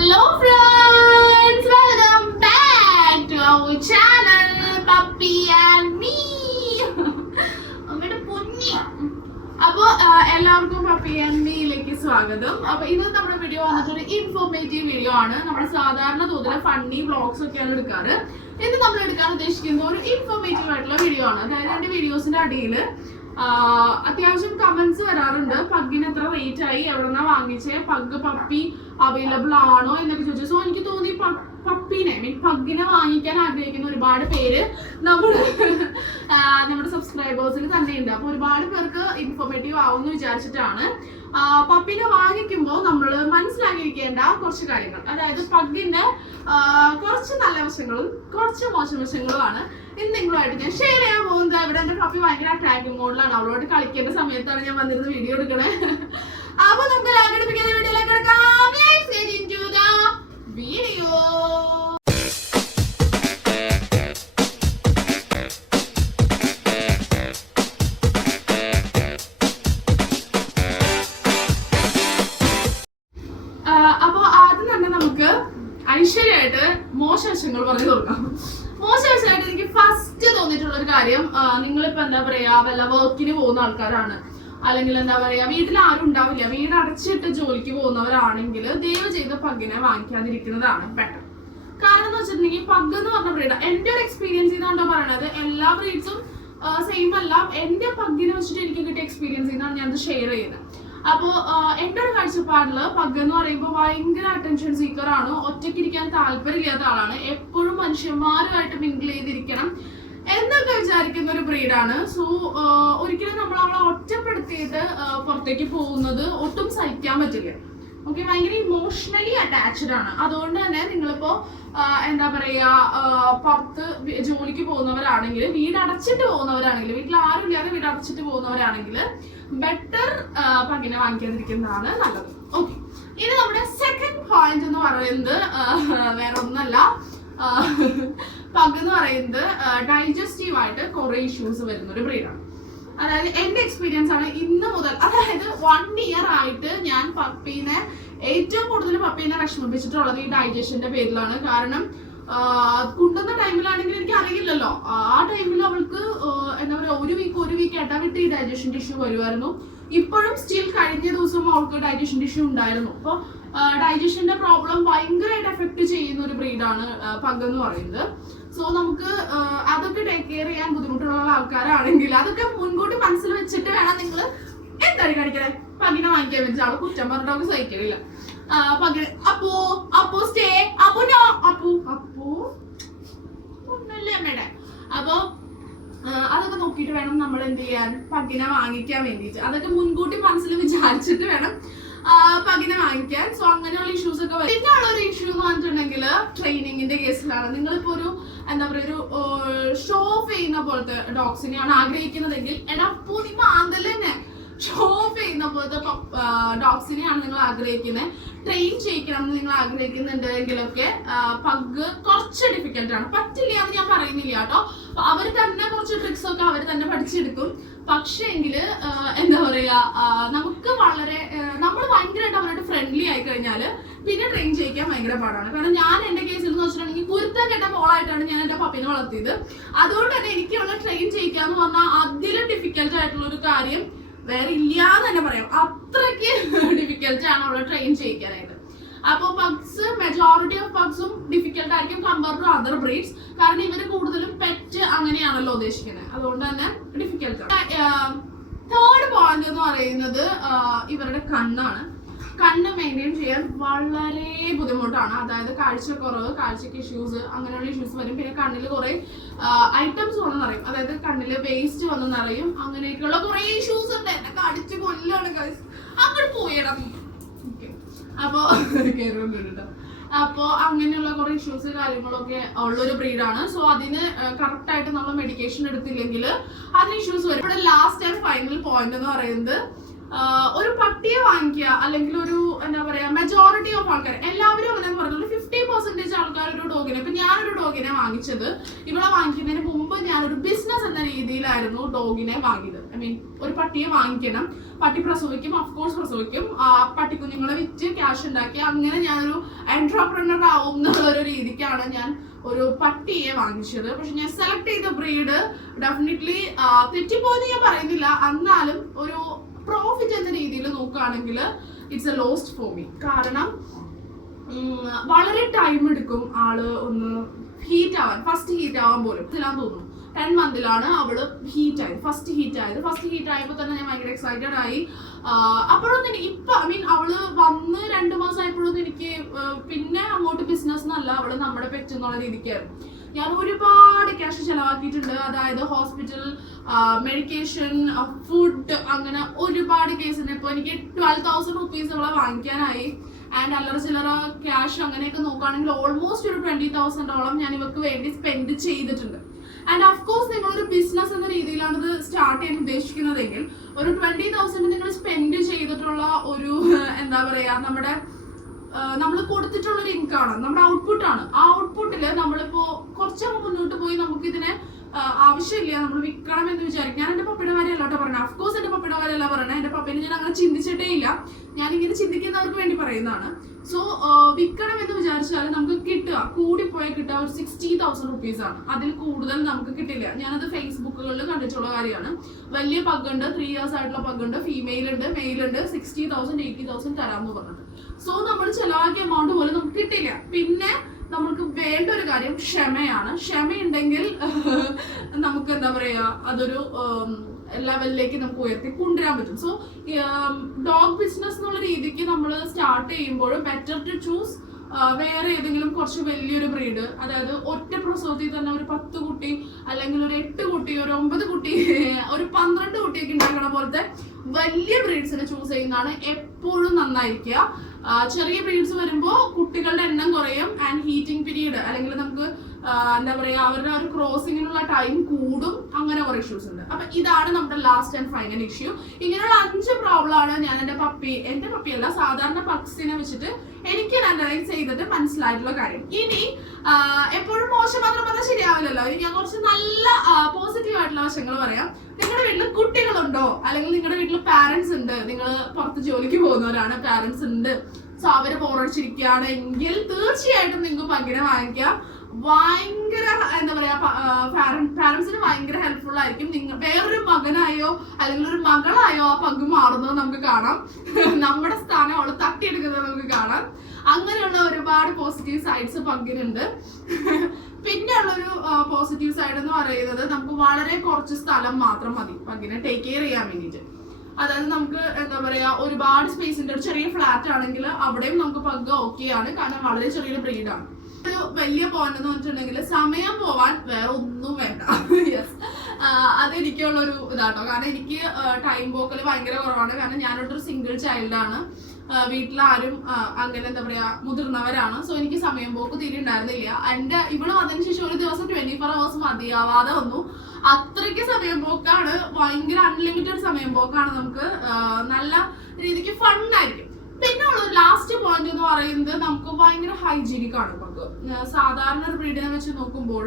Hello friends, welcome back to our channel Puppy and me. അപ്പോൾ എല്ലാവർക്കും puppy and മീയിലേക്ക് സ്വാഗതം. അപ്പോൾ ഇന്ന് നമ്മുടെ വീഡിയോ വന്നിട്ടൊരു ഇൻഫോർമേറ്റീവ് വീഡിയോ ആണ്. നമ്മൾ സാധാരണ തോതിൽ ഫണ്ണി വ്ളോഗ്സ് ഒക്കെയാണ് എടുക്കാറ്. ഇന്ന് നമ്മൾ എടുക്കാൻ ഉദ്ദേശിക്കുന്ന ഒരു ഇൻഫോർമേറ്റീവ് ആയിട്ടുള്ള വീഡിയോ ആണ്. അതായത് എൻ്റെ വീഡിയോസിന്റെ അടിയിൽ അത്യാവശ്യം കമന്റ്സ് വരാറുണ്ട്. പഗ്ഗിന് എത്ര റേറ്റ് ആയി, എവിടെന്നാ വാങ്ങിച്ചേ, പഗ് പപ്പി അവൈലബിൾ ആണോ എന്നൊക്കെ ചോദിച്ചു. സോ എനിക്ക് തോന്നി പഗ്ഗിനെ വാങ്ങിക്കാൻ ആഗ്രഹിക്കുന്ന ഒരുപാട് പേര് നമ്മുടെ സബ്സ്ക്രൈബേഴ്സിൽ തന്നെ ഉണ്ട്. അപ്പൊ ഒരുപാട് പേർക്ക് ഇൻഫോർമേറ്റീവ് ആവുമെന്ന് വിചാരിച്ചിട്ടാണ്. പപ്പിനെ വാങ്ങിക്കുമ്പോൾ നമ്മൾ മനസ്സിലാക്കിയിരിക്കേണ്ട കുറച്ച് കാര്യങ്ങൾ, അതായത് പഗ്ഗിന്റെ കുറച്ച് നല്ല വശങ്ങളും കുറച്ച് മോശം വശങ്ങളുമാണ് ഇന്ന് നിങ്ങളുമായിട്ട് ഞാൻ ഷെയർ ചെയ്യാൻ പോകുന്നത്. ഇവിടെ എന്റെ പപ്പി ഭയങ്കര അട്രാക്റ്റീവ് മോഡിലാണ്. അവളോട് കളിക്കേണ്ട സമയത്താണ് ഞാൻ വന്നിരുന്ന വീഡിയോ എടുക്കണേ. അപ്പൊ നമുക്ക് ലാഗടിപ്പിക്കുന്ന വീഡിയോയിലേക്ക് എടുക്കാം. വീഡിയോ അപ്പൊ ആദ്യം തന്നെ നമുക്ക് ഐശ്വര്യമായിട്ട് മോശവശങ്ങൾ പറഞ്ഞു കൊടുക്കാം. മോശവശമായിട്ട് എനിക്ക് ഫസ്റ്റ് തോന്നിയിട്ടുള്ള ഒരു കാര്യം, നിങ്ങളിപ്പോ എന്താ പറയാ വല്ല വർക്കിന് പോകുന്ന ആൾക്കാരാണ്, അല്ലെങ്കിൽ എന്താ പറയാ വീട്ടിൽ ആരും ഉണ്ടാവില്ല, വീട് അടച്ചിട്ട് ജോലിക്ക് പോകുന്നവരാണെങ്കിൽ ദയവ് ചെയ്ത് പഗ്ഗിനെ വാങ്ങിക്കാതിരിക്കുന്നതാണ് ബെറ്റർ. കാരണം എന്ന് വെച്ചിട്ടുണ്ടെങ്കിൽ പഗ് എന്ന് പറഞ്ഞ ബ്രീഡ് എന്റെ ഒരു എക്സ്പീരിയൻസ് ചെയ്താണ്ടോ പറയണത്, എല്ലാ ബ്രീഡ്സും സെയിം അല്ല. എന്റെ പഗ്ഗിനെ വെച്ചിട്ട് എനിക്ക് കിട്ടിയ എക്സ്പീരിയൻസ് ചെയ്താണ് ഞാനത് ഷെയർ ചെയ്യുന്നത്. അപ്പോ എന്റെ ഒരു കാഴ്ചപ്പാടില് പഗ് എന്ന് പറയുമ്പോൾ ഭയങ്കര അറ്റൻഷൻ സീക്കർ ആണ്, ഒറ്റയ്ക്കിരിക്കാൻ താല്പര്യമില്ലാത്ത ആളാണ്, എപ്പോഴും മനുഷ്യന്മാരുമായിട്ട് മിങ്കിൾ ചെയ്തിരിക്കണം എന്നൊക്കെ വിചാരിക്കുന്ന ഒരു ബ്രീഡാണ്. സോ ഒരിക്കലും നമ്മൾ അവളെ ഒറ്റപ്പെടുത്തിയിട്ട് പുറത്തേക്ക് പോകുന്നത് ഒട്ടും സഹിക്കാൻ പറ്റില്ല. ഓക്കെ, ഭയങ്കര ഇമോഷണലി അറ്റാച്ച്ഡ് ആണ്. അതുകൊണ്ട് തന്നെ നിങ്ങളിപ്പോ എന്താ പറയാ പുറത്ത് ജോലിക്ക് പോകുന്നവരാണെങ്കിൽ, വീട് അടച്ചിട്ട് പോകുന്നവരാണെങ്കിൽ, വീട്ടിൽ ആരും ഇല്ലാതെ വീട് അടച്ചിട്ട് പോകുന്നവരാണെങ്കിൽ ബെറ്റർ പഗ്ഗിനെ വാങ്ങിക്കാതിരിക്കുന്നതാണ് നല്ലത്. ഓക്കെ, ഇനി നമ്മുടെ സെക്കൻഡ് പോയിന്റ് എന്ന് പറയുന്നത് വേറെ ഒന്നല്ല, പഗ് എന്ന് പറയുന്നത് ഡൈജസ്റ്റീവ് ആയിട്ട് കുറെ ഇഷ്യൂസ് വരുന്ന ഒരു ബ്രീഡാണ്. അതായത് എന്റെ എക്സ്പീരിയൻസ് ആണ് ഇന്ന് മുതൽ, അതായത് 1 year ആയിട്ട് ഞാൻ ഏറ്റവും കൂടുതൽ പപ്പീനെ വിഷമിപ്പിച്ചിട്ടുള്ളത് ഈ ഡൈജഷന്റെ പേരിലാണ്. കാരണം കൊണ്ടുവന്ന ടൈമിലാണെങ്കിൽ എനിക്ക് അറിയില്ലല്ലോ, ആ ടൈമിൽ അവൾക്ക് എന്താ പറയാ ഒരു വീക്ക് ഇടവിട്ട് ഈ ഡൈജഷൻ ഇഷ്യൂ വരുമായിരുന്നു. ഇപ്പോഴും സ്റ്റിൽ കഴിഞ്ഞ ദിവസം അവൾക്ക് ഡൈജഷൻ ഇഷ്യൂ ഉണ്ടായിരുന്നു. അപ്പോൾ ഡൈജഷന്റെ പ്രോബ്ലം ഭയങ്കരമായിട്ട് എഫക്ട് ചെയ്യുന്ന ഒരു ബ്രീഡാണ് പഗ് എന്ന് പറയുന്നത്. സോ നമുക്ക് അതൊക്കെ ടേക്ക് കെയർ ചെയ്യാൻ ബുദ്ധിമുട്ടുള്ള ആൾക്കാരാണെങ്കിൽ അതൊക്കെ മുൻകൂട്ടി മനസ്സിൽ വെച്ചിട്ട് വേണം നിങ്ങൾ എന്തായാലും കാണിക്കണേ പഗ്ഗിനെ വാങ്ങിക്കാൻ വെച്ചാൽ ആള് കുറ്റം പറഞ്ഞിട്ട് അവർക്ക് സഹിക്കില്ല. പഗ്ഗിന് അപ്പോ സ്റ്റേ ഒന്നല്ലേ അമ്മയുടെ. അപ്പൊ അതൊക്കെ നോക്കിയിട്ട് വേണം നമ്മൾ എന്ത് ചെയ്യാൻ, പഗ്ഗിനെ വാങ്ങിക്കാൻ വേണ്ടിയിട്ട്. അതൊക്കെ മുൻകൂട്ടി മനസ്സിൽ വിചാരിച്ചിട്ട് വേണം പഗ്ഗിനെ വാങ്ങിക്കാൻ. സോ അങ്ങനെയുള്ള ഇഷ്യൂസ് ഒക്കെ വരും. പിന്നെയുള്ള ഒരു ഇഷ്യൂ എന്ന് പറഞ്ഞിട്ടുണ്ടെങ്കിൽ ട്രെയിനിങ്ങിന്റെ കേസിലാണ്. നിങ്ങളിപ്പോ ഒരു എന്താ പറയുക ഒരു ഷോ ഓഫ് ചെയ്യുന്ന പോലത്തെ ഡോഗ്സിനെയാണ് ആഗ്രഹിക്കുന്നതെങ്കിൽ തന്നെ ഷോ ഓഫ് ചെയ്യുന്ന പോലത്തെ ഡോഗ്സിനെയാണ് നിങ്ങൾ ആഗ്രഹിക്കുന്നത്, ട്രെയിൻ ചെയ്യിക്കണം എന്ന് നിങ്ങൾ ആഗ്രഹിക്കുന്നുണ്ടെങ്കിലൊക്കെ പഗ് കുറച്ച് ഡിഫിക്കൽട്ട് ആണ്. പറ്റില്ല എന്ന് ഞാൻ പറയുന്നില്ല കേട്ടോ. അവർ തന്നെ കുറച്ച് ട്രിക്സ് ഒക്കെ അവർ തന്നെ പഠിച്ചെടുക്കും. പക്ഷേ എങ്കില് എന്താ പറയാ നമുക്ക് നമ്മൾ ഭയങ്കരമായിട്ട് അവരോട് ഫ്രണ്ട്ലി ആയി കഴിഞ്ഞാൽ പിന്നെ ട്രെയിൻ ചെയ്യിക്കാൻ ഭയങ്കര പാടാണ്. കാരണം ഞാൻ എന്റെ കേസിൽ എന്ന് വെച്ചിട്ടുണ്ടെങ്കിൽ കുരുത്തം കെട്ട മോളായിട്ടാണ് ഞാൻ എന്റെ പപ്പിനെ വളർത്തിയത്. അതുകൊണ്ട് തന്നെ എനിക്കുള്ള ട്രെയിൻ ചെയ്യിക്കാന്ന് പറഞ്ഞാൽ അതിലും ഡിഫിക്കൽട്ട് ആയിട്ടുള്ള ഒരു കാര്യം വേറെ ഇല്ലാന്ന് തന്നെ പറയാം. അത്രയ്ക്ക് ഡിഫിക്കൽട്ട് ആണ് അവളെ ട്രെയിൻ ചെയ്യിക്കാനായിട്ട്. അപ്പൊ പഗ്സ് മെജോറിറ്റി ഓഫ് പഗ്സും ഡിഫിക്കൽട്ട് ആയിരിക്കും കമ്പയർ ടു അതർ ബ്രീഡ്സ്. കാരണം ഇവര് കൂടുതലും പെറ്റ് അങ്ങനെയാണല്ലോ ഉദ്ദേശിക്കുന്നത്. അതുകൊണ്ട് തന്നെ ഡിഫിക്കൽട്ട്. തേർഡ് പോയിന്റ് എന്ന് പറയുന്നത് ഇവരുടെ കണ്ണാണ്. കണ്ണ് മെയിൻറ്റെയിൻ ചെയ്യാൻ വളരെ ബുദ്ധിമുട്ടാണ്. അതായത് കാഴ്ചക്കുറവ്, കാഴ്ചക്ക് ഇഷ്യൂസ്, അങ്ങനെയുള്ള ഇഷ്യൂസ് വരും. പിന്നെ കണ്ണിൽ കുറെ ഐറ്റംസ് വന്ന് നിറയും, അതായത് കണ്ണില് വേസ്റ്റ് വന്ന് നിറയും. അങ്ങനെയൊക്കെയുള്ള കുറെ ഇഷ്യൂസ് ഉണ്ട്. എന്നെ കടിച്ച് കൊല്ലാണ് അങ്ങോട്ട് പോയിടാം. അപ്പോ കേട്ടോ. അപ്പോൾ അങ്ങനെയുള്ള കുറെ ഇഷ്യൂസ് കാര്യങ്ങളൊക്കെ ഉള്ളൊരു ബ്രീഡാണ്. സോ അതിന് കറക്റ്റ് ആയിട്ട് നമ്മൾ മെഡിക്കേഷൻ എടുത്തില്ലെങ്കിൽ അതിന് ഇഷ്യൂസ് വരും. ഇവിടെ ലാസ്റ്റ് ആൻഡ് ഫൈനൽ പോയിന്റ് എന്ന് പറയുന്നത്, ഒരു പട്ടിയെ വാങ്ങിക്കുക അല്ലെങ്കിൽ ഒരു എന്താ പറയാ മെജോറിറ്റി ഓഫ് ആൾക്കാർ എല്ലാവരും അങ്ങനെ പറഞ്ഞാൽ 50% ആൾക്കാർ ഒരു ഡോഗിനെ, ഇപ്പൊ ഞാനൊരു ഡോഗിനെ വാങ്ങിച്ചത്, ഇവിടെ വാങ്ങിക്കുന്നതിന് മുമ്പ് ഞാനൊരു ബിസിനസ് എന്ന രീതിയിലായിരുന്നു ഡോഗിനെ വാങ്ങിയത്. ഐ മീൻ ഒരു പട്ടിയെ വാങ്ങിക്കണം, പട്ടി പ്രസവിക്കും, ഓഫ് കോഴ്സ് പ്രസവിക്കും, പട്ടിക്കുഞ്ഞുങ്ങളെ വിറ്റ് ക്യാഷ് ഉണ്ടാക്കി അങ്ങനെ ഞാനൊരു എന്റർപ്രണർ ആവും എന്നുള്ളൊരു രീതിക്കാണ് ഞാൻ ഒരു പട്ടിയെ വാങ്ങിച്ചത്. പക്ഷെ ഞാൻ സെലക്ട് ചെയ്ത ബ്രീഡ് ഡെഫിനറ്റ്ലി തെറ്റിപ്പോയെന്ന് ഞാൻ പറയുന്നില്ല, എന്നാലും ഒരു പ്രോഫിറ്റ് എന്ന രീതിയിൽ നോക്കുകയാണെങ്കിൽ it's A lost for me. കാരണം വളരെ ടൈം എടുക്കും ആള് ഒന്ന് ഹീറ്റ് ആവാൻ, ഫസ്റ്റ് ഹീറ്റ് ആവാൻ പോലും ഇതിലാന്ന് തോന്നുന്നു 10 മന്തിലാണ് അവള് ഹീറ്റ് ആയത്, ഫസ്റ്റ് ഹീറ്റ് ആയപ്പോൾ തന്നെ ഞാൻ ഭയങ്കര എക്സൈറ്റഡ് ആയി. അപ്പോഴൊന്നും ഇപ്പൊ ഐ മീൻ അവള് വന്ന് 2 മാസം ആയപ്പോഴൊന്നും എനിക്ക് പിന്നെ അങ്ങോട്ട് ബിസിനസ് എന്നല്ല, അവള് നമ്മുടെ പെറ്റ് എന്നുള്ള രീതിക്കായിരുന്നു. ഞാൻ ഒരുപാട് ക്യാഷ് ചെലവാക്കിയിട്ടുണ്ട്. അതായത് ഹോസ്പിറ്റൽ, മെഡിക്കേഷൻ, ഫുഡ്, അങ്ങനെ ഒരുപാട് കേസുണ്ട്. ഇപ്പോൾ എനിക്ക് 12,000 റുപ്പീസ് അവളെ വാങ്ങിക്കാനായി. ആൻഡ് അല്ലറ ചില്ലറ ക്യാഷ് അങ്ങനെയൊക്കെ നോക്കുകയാണെങ്കിൽ ഓൾമോസ്റ്റ് ഒരു 20,000ഓളം ഞാൻ ഇവർക്ക് വേണ്ടി സ്പെൻഡ് ചെയ്തിട്ടുണ്ട്. ആൻഡ് അഫ്കോഴ്സ് നിങ്ങളൊരു ബിസിനസ് എന്ന രീതിയിലാണ് ഇത് സ്റ്റാർട്ട് ചെയ്യാൻ ഉദ്ദേശിക്കുന്നതെങ്കിൽ ഒരു 20,000 നിങ്ങൾ സ്പെൻഡ് ചെയ്തിട്ടുള്ള ഒരു എന്താ പറയാ നമ്മൾ കൊടുത്തിട്ടുള്ള ഒരു ഇൻകം ആണ്, നമ്മുടെ ഔട്ട്പുട്ടാണ്. ആ ഔട്ട്പുട്ടില് നമ്മളിപ്പോ കുറച്ചങ്ങ് മുന്നോട്ട് പോയി നമുക്കിതിനെ ആവശ്യമില്ല, നമ്മൾ വിൽക്കണം എന്ന് വിചാരിക്കും. ഞാൻ എന്റെ പപ്പയുടെ കാര്യമല്ലോട്ടോ പറഞ്ഞത്, അഫ്കോഴ്സ് എന്റെ പപ്പയുടെ കാര്യമല്ല പറഞ്ഞത്, എന്റെ പപ്പേനെ ഞാൻ അങ്ങനെ ചിന്തിച്ചിട്ടേ ഇല്ല, ഞാനിങ്ങനെ ചിന്തിക്കുന്നവർക്ക് വേണ്ടി പറയുന്നതാണ്. സോ വിൽക്കണം എന്ന് വിചാരിച്ചാൽ നമുക്ക് കിട്ടുക, കൂടിപ്പോയാൽ കിട്ടുക ഒരു 60,000 റുപ്പീസ് ആണ്. അതിൽ കൂടുതൽ നമുക്ക് കിട്ടില്ല. ഞാനത് ഫേസ്ബുക്കുകളിൽ കണ്ടിട്ടുള്ള കാര്യമാണ്. വലിയ പഗുണ്ട്, 3 years ആയിട്ടുള്ള പഗുണ്ട്, ഫീമെയിൽ ഉണ്ട്, മെയിൽ ഉണ്ട്, 60,000 80,000 തരാമെന്ന് പറഞ്ഞിട്ട്. സോ നമ്മൾ ചെലവാക്കിയ എമൗണ്ട് പോലും നമുക്ക് കിട്ടില്ല. പിന്നെ നമുക്ക് വേണ്ട ഒരു കാര്യം ക്ഷമയാണ്. ക്ഷമയുണ്ടെങ്കിൽ നമുക്ക് എന്താ പറയാ അതൊരു ലെവലിലേക്ക് നമുക്ക് ഉയർത്തി കൊണ്ടുവരാൻ പറ്റും. സോ ഡോഗ് ബിസിനസ് എന്നുള്ള രീതിക്ക് നമ്മൾ സ്റ്റാർട്ട് ചെയ്യുമ്പോൾ ബെറ്റർ ടു ചൂസ് വേറെ ഏതെങ്കിലും കുറച്ച് വലിയൊരു ബ്രീഡ്, അതായത് ഒറ്റ പ്രസവത്തിൽ തന്നെ ഒരു 10 കുട്ടി അല്ലെങ്കിൽ ഒരു 8 കുട്ടി, ഒരു 9 കുട്ടി, ഒരു 12 കുട്ടിയൊക്കെ ഉണ്ടാക്കണ പോലത്തെ വലിയ ബ്രീഡ്സിനെ ചൂസ് ചെയ്യുന്നതാണ് എപ്പോഴും നന്നായിരിക്കുക. ചെറിയ ബ്രീഡ്സ് വരുമ്പോൾ കുട്ടികളുടെ എണ്ണം കുറയും ആൻഡ് ഹീറ്റിംഗ് പീരീഡ് അല്ലെങ്കിൽ നമുക്ക് എന്താ പറയാ അവരുടെ ഒരു ക്രോസിങ്ങിനുള്ള ടൈം കൂടും, അങ്ങനെ കുറെ ഇഷ്യൂസ് ഉണ്ട്. അപ്പൊ ഇതാണ് നമ്മുടെ ലാസ്റ്റ് ആൻഡ് ഫൈനൽ ഇഷ്യൂ. ഇങ്ങനെയുള്ള 5 പ്രോബ്ലം ആണ് ഞാൻ എന്റെ പപ്പിയല്ല സാധാരണ പക്സിനെ വെച്ചിട്ട് എനിക്ക് അനലൈസ് ചെയ്തിട്ട് മനസ്സിലായിട്ടുള്ള കാര്യം. ഇനി എപ്പോഴും മോശം മാത്രം പറഞ്ഞാൽ ശരിയാവില്ലല്ലോ. ഇനി ഞാൻ കുറച്ച് നല്ല പോസിറ്റീവ് ആയിട്ടുള്ള വശങ്ങൾ പറയാം. നിങ്ങളുടെ വീട്ടിൽ കുട്ടികളുണ്ടോ, അല്ലെങ്കിൽ നിങ്ങളുടെ വീട്ടിൽ പാരന്റ്സ് ഉണ്ട്, നിങ്ങൾ പുറത്ത് ജോലിക്ക് പോകുന്നവരാണ്, പാരന്റ്സ് ഉണ്ട്, സോ അവര് പോറടിച്ചിരിക്കുകയാണെങ്കിൽ തീർച്ചയായിട്ടും നിങ്ങൾക്ക് പങ്കിനെ വാങ്ങിക്കാം. ഭയങ്കര എന്താ പറയാ പാരന്റ്സിന് ഭയങ്കര ഹെൽപ്ഫുൾ ആയിരിക്കും. നിങ്ങൾ വേറൊരു മകനായോ അല്ലെങ്കിൽ ഒരു മകളായോ ആ പങ്ക് മാറുന്നത് നമുക്ക് കാണാം, നമ്മുടെ സ്ഥാനം അവള് തട്ടിയെടുക്കുന്നത് നമുക്ക് കാണാം. അങ്ങനെയുള്ള ഒരുപാട് പോസിറ്റീവ് സൈഡ്സ് പങ്കിനുണ്ട്. പിന്നെ ഉള്ളൊരു പോസിറ്റീവ് സൈഡ് എന്ന് പറയുന്നത് നമുക്ക് വളരെ കുറച്ച് സ്ഥലം മാത്രം മതി പങ്കിനെ ടേക്ക് കെയർ ചെയ്യാൻ വേണ്ടിയിട്ട്. അതായത് നമുക്ക് എന്താ പറയാ ഒരുപാട് സ്പേസിന്റെ ഒരു ചെറിയ ഫ്ലാറ്റ് ആണെങ്കിൽ അവിടെയും നമുക്ക് പഗ് ഓക്കെയാണ്, കാരണം വളരെ ചെറിയൊരു ബ്രീഡാണ്. ഒരു വലിയ പോയിന്റ് എന്ന് പറഞ്ഞിട്ടുണ്ടെങ്കിൽ സമയം പോവാൻ വേറെ ഒന്നും വേണ്ട. യെസ്, അതെനിക്കുള്ളൊരു ഇതാട്ടോ. കാരണം എനിക്ക് ടൈം പോക്കൽ ഭയങ്കര കുറവാണ്. കാരണം ഞാനൊരു സിംഗിൾ ചൈൽഡാണ്, വീട്ടിലാരും അങ്ങനെ എന്താ പറയാ മുതിർന്നവരാണ്. സോ എനിക്ക് സമയം പോക്ക് തീരെ ഉണ്ടായിരുന്നില്ല. ഇവിടെ വന്നതിന് ശേഷം ഒരു ദിവസം 24 hours മതിയാവാതെ വന്നു. അത്രയ്ക്ക് സമയം പോക്കാണ്, ഭയങ്കര അൺലിമിറ്റഡ് സമയം പോക്കാണ്. നമുക്ക് നല്ല രീതിക്ക് ഫണ്ണായിരിക്കും. പിന്നെ ഉള്ളത് ലാസ്റ്റ് പോയിന്റ് എന്ന് പറയുന്നത് നമുക്ക് ഭയങ്കര ഹൈജീനിക് ആണ്. നമുക്ക് സാധാരണ ഒരു ബ്രീഡിനെ വെച്ച് നോക്കുമ്പോൾ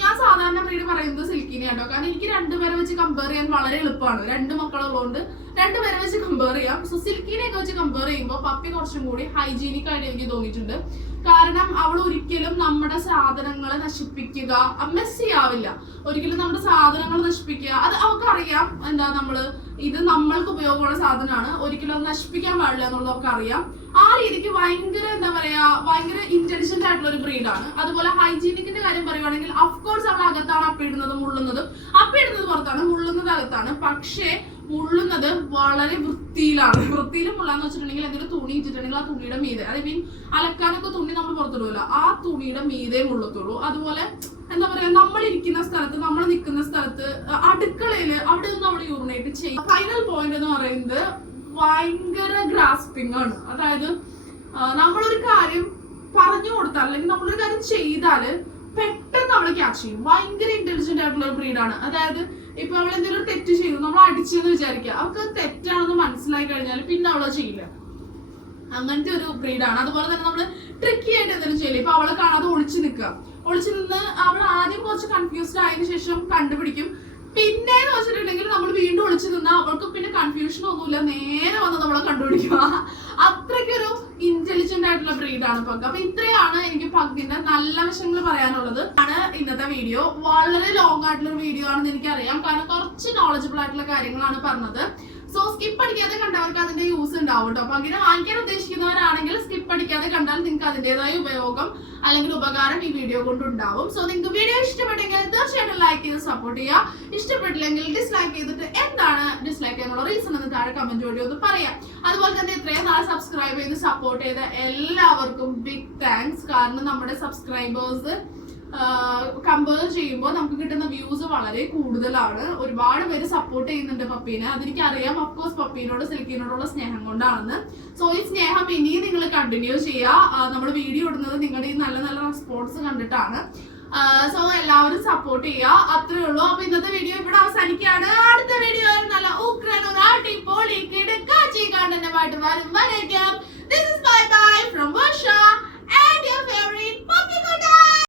ഞാൻ സാധാരണ ബ്രീഡ് പറയുന്നത് സിൽക്കിനെ ആട്ടോ. കാരണം എനിക്ക് 2 പേരെ വെച്ച് കമ്പയർ ചെയ്യാൻ വളരെ എളുപ്പമാണ്. 2 മക്കളുള്ളതുകൊണ്ട് 2 പേരെ വെച്ച് കമ്പയർ ചെയ്യാം. സോ സിൽക്കിനെയൊക്കെ വെച്ച് കമ്പയർ ചെയ്യുമ്പോൾ പപ്പി കുറച്ചും കൂടി ഹൈജീനിക് ആയിട്ട് എനിക്ക് തോന്നിയിട്ടുണ്ട്. കാരണം അവൾ ഒരിക്കലും നമ്മുടെ സാധനങ്ങളെ നശിപ്പിക്കുക, മെസ്സി ആവില്ല. ഒരിക്കലും നമ്മുടെ സാധനങ്ങൾ നശിപ്പിക്കുക, അത് അവൾക്കറിയാം. എന്താ ഇത് നമ്മൾക്ക് ഉപയോഗമുള്ള സാധനമാണ്, ഒരിക്കലും അത് നശിപ്പിക്കാൻ പാടില്ല എന്നുള്ളത് അവൾക്കറിയാം. ആ രീതിക്ക് ഭയങ്കര എന്താ പറയാ ഭയങ്കര ഇന്റലിജന്റ് ആയിട്ടുള്ള ഒരു ബ്രീഡാണ്. അതുപോലെ ഹൈജീനിക്കിന്റെ കാര്യം പറയുവാണെങ്കിൽ അഫ്കോഴ്സ് അവൾ അകത്താണ് അപ്പിടുന്നതും മുള്ളുന്നതും. അപ്പിടുന്നത് പുറത്താണ്, മുള്ളുന്നത് അകത്താണ്. പക്ഷേ മുള്ളുന്നത് വളരെ വൃത്തിയിലാണ്. വൃത്തിയിൽ മുള്ളാന്ന് വെച്ചിട്ടുണ്ടെങ്കിൽ എന്തെങ്കിലും തുണി ഇട്ടിട്ടുണ്ടെങ്കിൽ ആ തുണിയുടെ മീതെ, ഐ മീൻ അലക്കാനൊക്കെ തുണി നമ്മൾ പുറത്തിടുമല്ലോ, ആ തുണിയുടെ മീതെ മുള്ളത്തുള്ളൂ. അതുപോലെ എന്താ പറയാ നമ്മൾ ഇരിക്കുന്ന സ്ഥലത്ത്, നമ്മൾ നിൽക്കുന്ന സ്ഥലത്ത്, അടുക്കളയില് അവിടെ ഒന്നും അവൾ യൂറിനേറ്റ് ചെയ്യും. ഫൈനൽ പോയിന്റ് എന്ന് പറയുന്നത് ഭയങ്കര ഗ്രാസ്പിംഗ് ആണ്. അതായത് നമ്മളൊരു കാര്യം പറഞ്ഞു കൊടുത്താൽ അല്ലെങ്കിൽ നമ്മളൊരു കാര്യം ചെയ്താല് പെട്ടെന്ന് അവള് ക്യാച്ച് ചെയ്യും. ഭയങ്കര ഇന്റലിജന്റ് ആയിട്ടുള്ള ഒരു ബ്രീഡാണ്. അതായത് ഇപ്പൊ അവൾ എന്തെങ്കിലും തെറ്റ് ചെയ്തു, നമ്മൾ അടിച്ചെന്ന് വിചാരിക്കുക, അവൾക്ക് തെറ്റാണെന്ന് മനസ്സിലായി കഴിഞ്ഞാൽ പിന്നെ അവള് ചെയ്യില്ല. അങ്ങനത്തെ ഒരു ബ്രീഡാണ്. അതുപോലെ തന്നെ നമ്മള് ട്രിക്കി ആയിട്ട് എന്തെങ്കിലും ചെയ്യില്ല. ഇപ്പൊ അവളെ കാണാതെ ഒളിച്ചു നിന്ന് അവൾ ആദ്യം കുറച്ച് കൺഫ്യൂസ്ഡ് ആയതിനു ശേഷം കണ്ടുപിടിക്കും. പിന്നെ എന്ന് വെച്ചിട്ടുണ്ടെങ്കിൽ നമ്മൾ വീണ്ടും ഒളിച്ചു നിന്നാൽ അവൾക്ക് പിന്നെ കൺഫ്യൂഷൻ ഒന്നുമില്ല, നേരെ വന്ന് നമ്മളെ കണ്ടുപിടിക്കുക. അത്രയ്ക്കൊരു ബ്രീഡാണ് പഗ്. അപ്പൊ ഇത്രയാണ് എനിക്ക് പഗ്ഗിന്റെ നല്ല വശങ്ങൾ പറയാനുള്ളത്. ആണ് ഇന്നത്തെ വീഡിയോ. വളരെ ലോങ് ആയിട്ടുള്ള വീഡിയോ ആണെന്ന് എനിക്കറിയാം, കാരണം കുറച്ച് നോളജബിൾ ആയിട്ടുള്ള കാര്യങ്ങളാണ് പറഞ്ഞത്. സോ സ്കിപ്പ് അടിക്കാതെ കണ്ടവർക്ക് അതിന്റെ യൂസ് ഉണ്ടാവും കേട്ടോ. അപ്പൊ അങ്ങനെ വാങ്ങിക്കാൻ ഉദ്ദേശിക്കുന്നവരാണെങ്കിൽ സ്കിപ്പ് അടിക്കാതെ കണ്ടാൽ നിങ്ങൾക്ക് അതിന്റേതായ ഉപയോഗം അല്ലെങ്കിൽ ഉപകാരം ഈ വീഡിയോ കൊണ്ടുണ്ടാവും. സോ നിങ്ങൾക്ക് വീഡിയോ ഇഷ്ടപ്പെട്ടെങ്കിൽ തീർച്ചയായിട്ടും ലൈക്ക് ചെയ്ത് സപ്പോർട്ട് ചെയ്യുക. ഇഷ്ടപ്പെട്ടില്ലെങ്കിൽ ഡിസ്ലൈക്ക് ചെയ്തിട്ട് എന്താണ് ഡിസ്ലൈക്ക് ചെയ്യാനുള്ള റീസൺ എന്ന് താഴെ കമന്റ് വഴി ഒന്ന് പറയാം. അതുപോലെ തന്നെ ഇത്രയും നാളെ സബ്സ്ക്രൈബ് ചെയ്ത് സപ്പോർട്ട് ചെയ്ത എല്ലാവർക്കും ബിഗ് താങ്ക്സ്. കാരണം നമ്മുടെ സബ്സ്ക്രൈബേഴ്സ് കമ്പയർ ചെയ്യുമ്പോൾ നമുക്ക് കിട്ടുന്ന വ്യൂസ് വളരെ കൂടുതലാണ്. ഒരുപാട് പേര് സപ്പോർട്ട് ചെയ്യുന്നുണ്ട് പപ്പീനെ. അതെനിക്ക് അറിയാം. ഓഫ്കോഴ്സ് പപ്പീനോട് സിൽക്കിനോടുള്ള സ്നേഹം കൊണ്ടാണെന്ന്. സോ ഈ സ്നേഹം ഇനിയും നിങ്ങൾ കണ്ടിന്യൂ ചെയ്യുക. നമ്മൾ വീഡിയോ ഇടുന്നത് നിങ്ങളുടെ ഈ നല്ല നല്ല റെസ്പോൺസ് കണ്ടിട്ടാണ്. സോ എല്ലാവരും സപ്പോർട്ട് ചെയ്യുക. അത്രേ ഉള്ളൂ. അപ്പൊ ഇന്നത്തെ വീഡിയോ ഇവിടെ അവസാനിക്കുകയാണ്. അടുത്ത വീഡിയോ നല്ല ഉഗ്രൻ ഒരു അടിപൊളി കിടക്കാച്ചി കണ്ടന്റുമായിട്ട് വരും വരേക്കും.